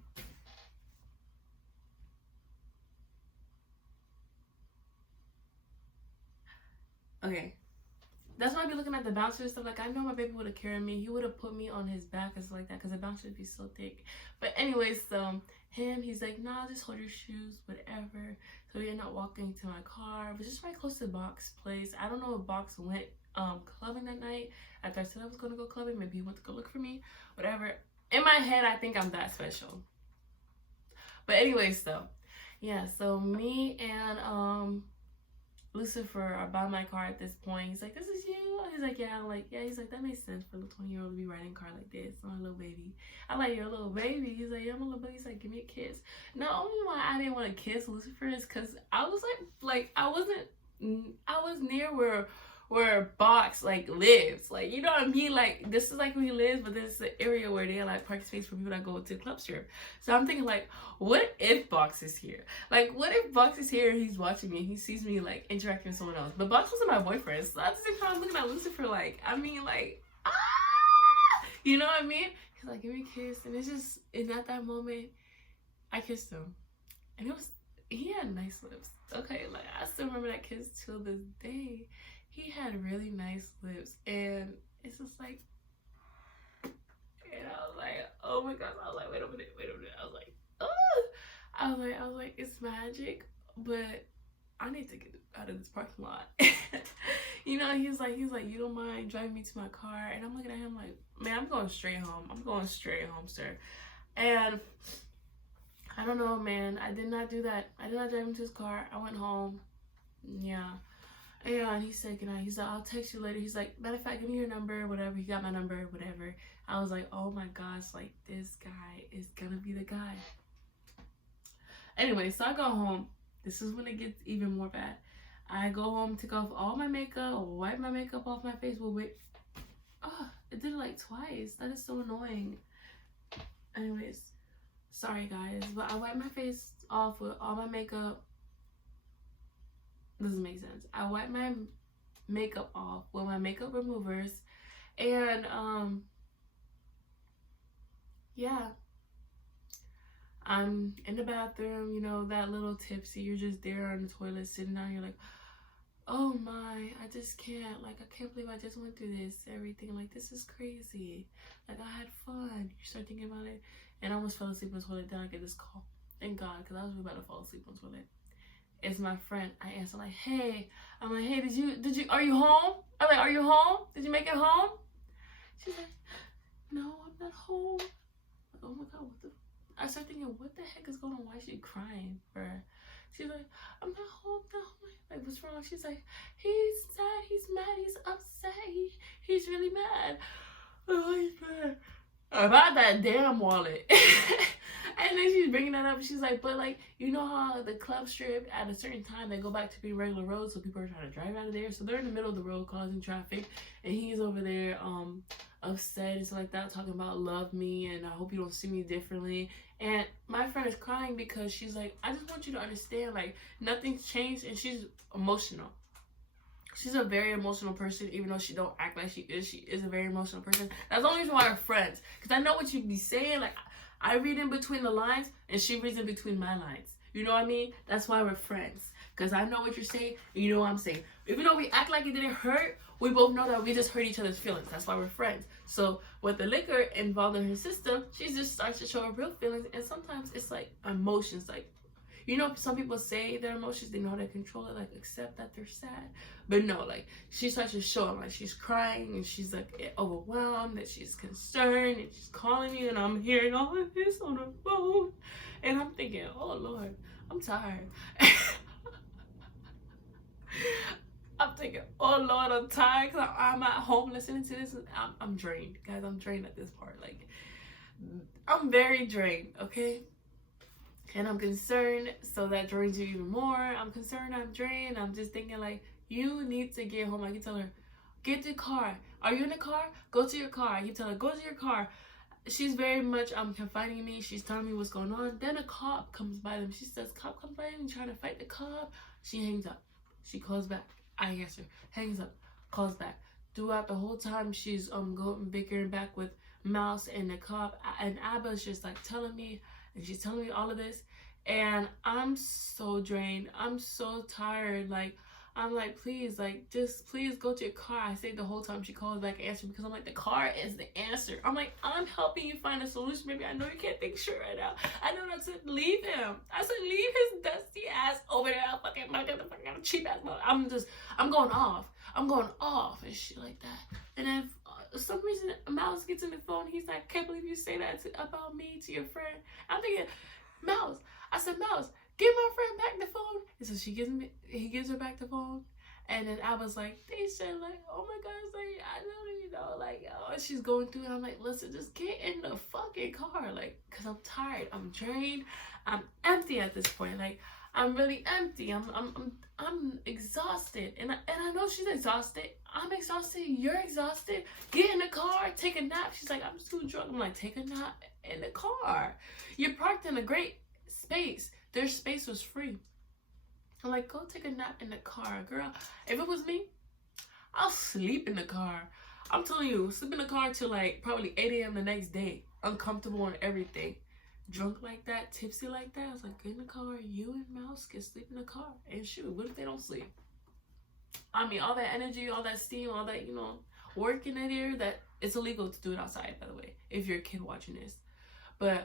Okay. That's why I'd be looking at the bouncer and stuff. Like, I know my baby would have carried me. He would have put me on his back and stuff like that, because the bouncer would be so thick. But anyways, he's like, nah, just hold your shoes, whatever. So we ended up walking to my car. It was just right close to Box's place. I don't know if Box went clubbing that night. After I said I was going to go clubbing, maybe he went to go look for me, whatever. In my head, I think I'm that special. But anyways, yeah, so me and Lucifer are by my car at this point. He's like, this is you? He's like, yeah. I'm like, yeah. He's like, that makes sense for a 20-year-old to be riding a car like this. I'm a little baby. I'm like, you're a little baby. He's like, yeah, I'm a little baby. He's like, give me a kiss. Not only why I didn't want to kiss Lucifer is because I was like I was near where Box like lives, like, you know what I mean, like this is like where he lives, but this is the area where they have like parking space for people that go to club strip. So I'm thinking, like, what if Box is here? Like, what if Box is here and he's watching me and he sees me like interacting with someone else? But Box wasn't my boyfriend, so at the same time I was looking at Lucifer like, I mean, like, you know what I mean? He's like, give me a kiss, and it's just, and at that moment I kissed him, and he had nice lips. Okay, like, I still remember that kiss till this day. He had really nice lips, and it's just like, and I was like, oh my gosh, I was like, wait a minute. I was like, oh, I was like, it's magic, but I need to get out of this parking lot. You know, he's like, you don't mind driving me to my car? And I'm looking at him like, man, I'm going straight home. I'm going straight home, sir. And I don't know, man. I did not do that. I did not drive him to his car. I went home. Yeah. And he said, good night. He's like, I'll text you later. He's like, matter of fact, give me your number, whatever. He got my number, whatever. I was like, oh my gosh, like, this guy is gonna be the guy. Anyway, so I go home. This is when it gets even more bad. I go home, take off all my makeup, wipe my makeup off my face. Well, wait. Oh, it did it like twice. That is so annoying. Anyways, sorry guys, but I wipe my face off with all my makeup. Doesn't make sense. I wipe my makeup off with my makeup removers, and yeah, I'm in the bathroom, you know, that little tipsy. You're just there on the toilet sitting down. You're like, oh my, I just can't. Like, I can't believe I just went through this. Everything, like, this is crazy. Like, I had fun. You start thinking about it, and I almost fell asleep on the toilet. Then I get this call. Thank God, because I was really about to fall asleep on the toilet. It's my friend. I answer like, hey. I'm like, hey, did you, are you home? I'm like, are you home? Did you make it home? She's like, no, I'm not home. Like, oh my God, what the? I start thinking, what the heck is going on? Why is she crying? She's like, I'm not home, Like, what's wrong? She's like, he's sad, he's mad, he's upset, he's really mad. Oh, he's mad about that damn wallet. And then she's bringing that up. She's like, but like, you know how the club strip at a certain time they go back to being regular roads, so people are trying to drive out of there. So they're in the middle of the road causing traffic, and he's over there upset and stuff like that, talking about love me and I hope you don't see me differently. And my friend is crying because she's like, I just want you to understand, like, nothing's changed. And she's emotional. She's a very emotional person, even though she don't act like she is. She is a very emotional person. That's the only reason why we're friends, because I know what you be saying. Like, I read in between the lines and she reads in between my lines. You know what I mean? That's why we're friends. Because I know what you're saying and you know what I'm saying. Even though we act like it didn't hurt, we both know that we just hurt each other's feelings. That's why we're friends. So with the liquor involved in her system, she just starts to show her real feelings. And sometimes it's like emotions. Like, you know, some people say their emotions, they know how to control it, like accept that they're sad. But no, like she starts to show them, like she's crying and she's like overwhelmed, that she's concerned, and she's calling me and I'm hearing all of this on the phone. And I'm thinking, oh Lord, I'm tired. I'm thinking, oh Lord, I'm tired because I'm at home listening to this and I'm drained. Guys, I'm drained at this part. Like, I'm very drained, okay? And I'm concerned, so that drains you even more. I'm concerned, I'm drained. I'm just thinking like, you need to get home. I keep telling her, get the car. Are you in the car? Go to your car. I keep telling her, go to your car. She's very much confiding me. She's telling me what's going on. Then a cop comes by them. She says, cop comes by them trying to fight the cop. She hangs up. She calls back. I answer. Hangs up. Calls back. Throughout the whole time, she's going bickering back with Mouse and the cop. And Abba's just like telling me, and she's telling me all of this. And I'm so drained. I'm so tired. Like, I'm like, please, like, just please go to your car. I say the whole time she calls back answer because I'm like, the car is the answer. I'm like, I'm helping you find a solution. Maybe I know you can't think straight right now. I know not to leave him. I said, leave his dusty ass over there. Fucking cheap ass. I'm going off. I'm going off and shit like that. And then for some reason, Mouse gets in the phone. He's like, can't believe you say that about me to your friend. I'm thinking, Mouse. I said, Mouse, give my friend back the phone. And so he gives her back the phone. And then I was like, they said like, oh my God, it's like, I don't even know, like, oh, she's going through it. I'm like, listen, just get in the fucking car. Like, cause I'm tired, I'm drained, I'm empty at this point. Like, I'm really empty. I'm exhausted. And I know she's exhausted. I'm exhausted. You're exhausted. Get in the car, take a nap. She's like, I'm too drunk. I'm like, take a nap in the car. You're parked in a great space. Their space was free. I'm like, go take a nap in the car, girl. If it was me, I'll sleep in the car. I'm telling you, sleep in the car till like probably 8 a.m. the next day. Uncomfortable and everything. Drunk like that, tipsy like that. I was like, get in the car. You and Mouse can sleep in the car. And shoot, what if they don't sleep? I mean, all that energy, all that steam, all that, you know, work in that area, that it's illegal to do it outside, by the way, if you're a kid watching this. But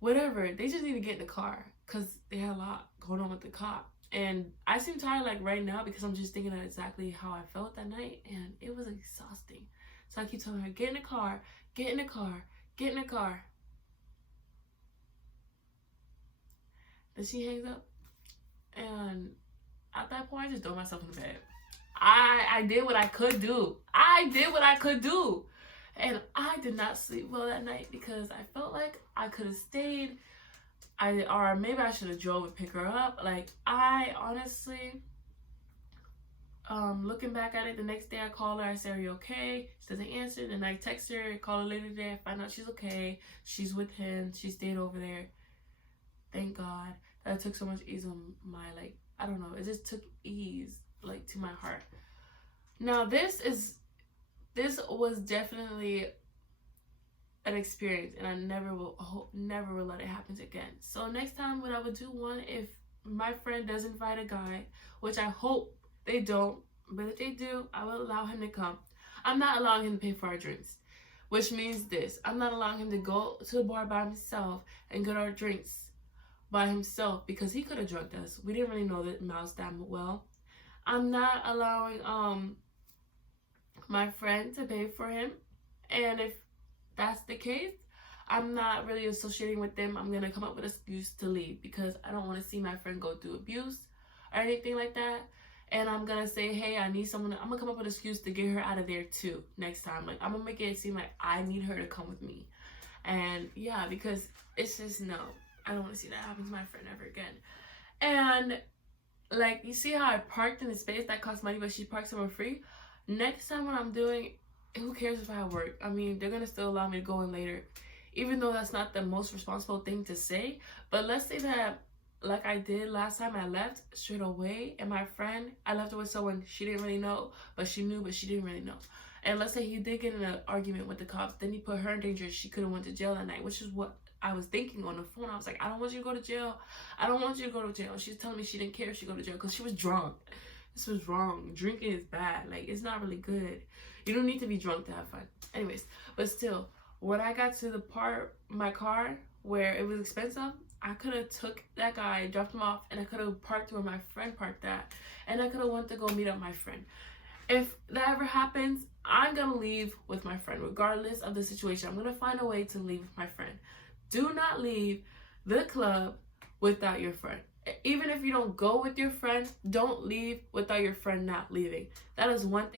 whatever, they just need to get in the car because they had a lot going on with the cop. And I seem tired like right now because I'm just thinking of exactly how I felt that night, and it was exhausting. So I keep telling her, get in the car, get in the car, get in the car. Then she hangs up, and at that point I just throw myself in the bed. I did what I could do. I did what I could do. And I did not sleep well that night because I felt like I could have stayed. Or maybe I should have drove and pick her up. Like, I honestly, looking back at it, the next day I call her. I say, are you okay? She doesn't answer. Then I text her, call her later today. I find out she's okay. She's with him. She stayed over there. Thank God. That took so much ease on my, like, I don't know. It just took ease, like, to my heart. Now, this was definitely an experience, and I never will let it happen again. So next time, what I would do, one, if my friend does invite a guy, which I hope they don't, but if they do, I will allow him to come. I'm not allowing him to pay for our drinks, which means this: I'm not allowing him to go to the bar by himself and get our drinks by himself because he could have drugged us. We didn't really know that Mouse that well. I'm not allowing my friend to pay for him, and if that's the case, I'm not really associating with them. I'm gonna come up with an excuse to leave because I don't want to see my friend go through abuse or anything like that. And I'm gonna say, hey, I need someone. I'm gonna come up with an excuse to get her out of there too next time. Like, I'm gonna make it seem like I need her to come with me. And yeah, because it's just, no, I don't want to see that happen to my friend ever again. And like, you see how I parked in a space that costs money, but she parked somewhere free? Next time when I'm doing, who cares if I have work? I mean, they're gonna still allow me to go in later, even though that's not the most responsible thing to say. But let's say that, like I did last time, I left straight away, and my friend, I left her with someone she didn't really know, but she knew, but she didn't really know. And let's say he did get in an argument with the cops, then he put her in danger. She could have went to jail that night, which is what I was thinking on the phone. I was like, I don't want you to go to jail. I don't want you to go to jail. She's telling me she didn't care if she go to jail because she was drunk. This was wrong. Drinking is bad. Like, it's not really good. You don't need to be drunk to have fun. Anyways, but still, when I got to the part, my car, where it was expensive, I could have took that guy, dropped him off, and I could have parked where my friend parked at. And I could have went to go meet up my friend. If that ever happens, I'm going to leave with my friend, regardless of the situation. I'm going to find a way to leave with my friend. Do not leave the club without your friend. Even if you don't go with your friend, don't leave without your friend not leaving. That is one thing.